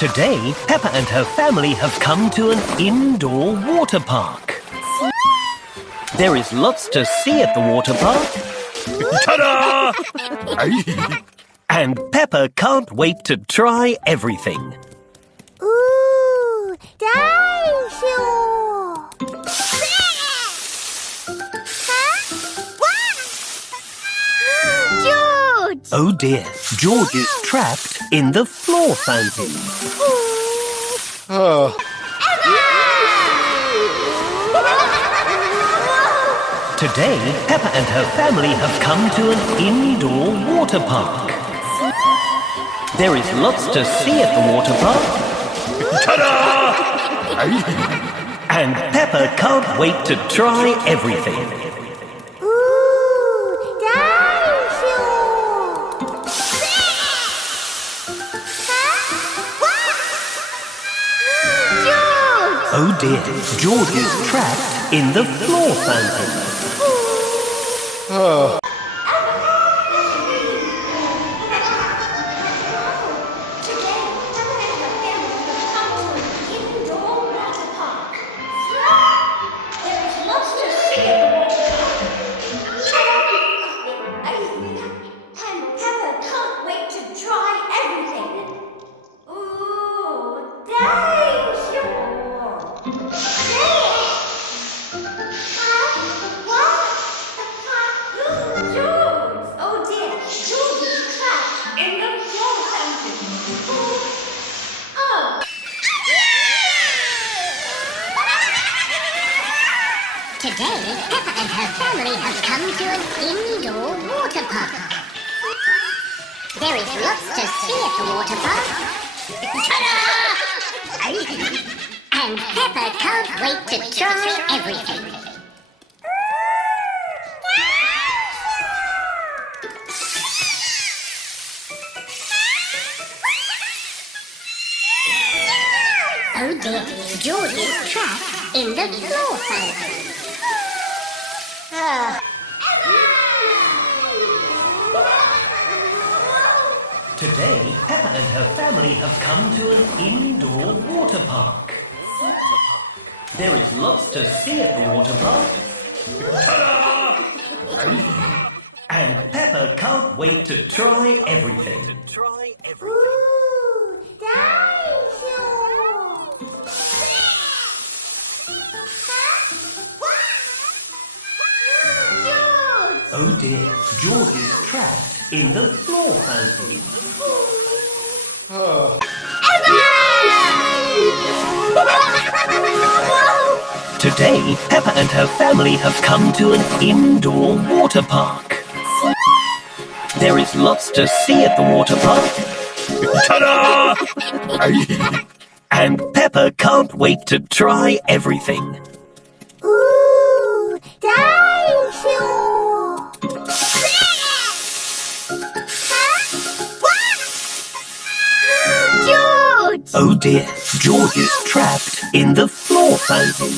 Today, Peppa and her family have come to an indoor water park. There is lots to see at the water park. Ta-da! And Peppa can't wait to try everything. Ooh, dinosaur! George! Oh dear, George is trapped in the floor fountain. Today, Peppa and her family have come to an indoor water park. There is lots to see at the water park. Ta-da! And Peppa can't wait to try everything. Ooh, dinosaur! George! Oh dear, George is trapped in the floor fountain. Today, Peppa and her family have come to an indoor water park. There is lots to see at the water park. Ta-da! And Peppa can't wait to try everything. Oh dear, George is trapped in the floor fountain. Today, Peppa and her family have come to an indoor water park. There is lots to see at the water park. Ta-da! And Peppa can't wait to try everything. Ooh, dinosaur! George! Oh dear, George is trapped in the floor fountain. Today, Peppa and her family have come to an indoor water park. There is lots to see at the water park. Ta-da! And Peppa can't wait to try everything. Ooh, dinosaur! George! Oh dear, George is trapped in the floor fountain.